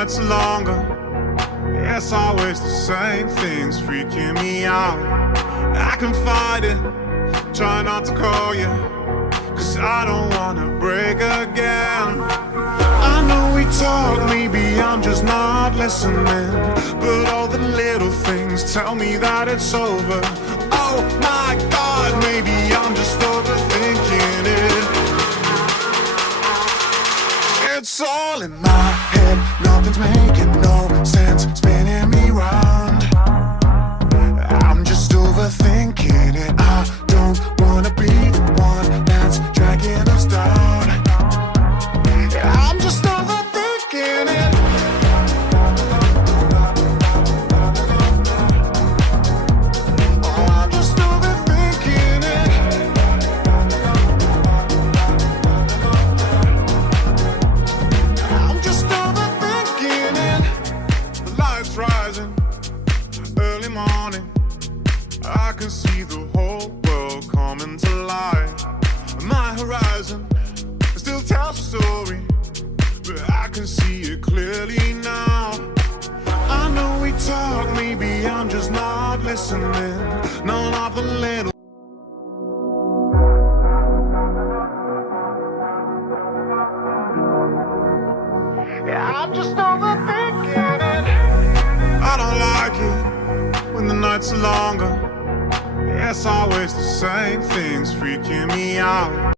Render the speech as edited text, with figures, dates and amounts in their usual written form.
nights are longer. Yes, always the same things freaking me out. I can fight it, try not to call you, 'cause I don't wanna break again. I know we talk, maybe I'm just not listening, but all the little things tell me that it's over. Oh my God, maybe I'm just overthinking it. It's all in my head, nothing's making no sense, spinning me round. I'm just overthinking it. I don't wanna be the one that's dragging us down. I'm just overthinking it. Oh, I'm just overthinking it. I'm just overthinking it. The light's rising, early morning. I can see the whole world coming to life. My horizon still tells a story, but I can see it clearly now. I know we talk, maybe I'm just not listening. None of the little I'm just overthinking it. I don't like it when the nights are longer. Yes, always the same things freaking me out.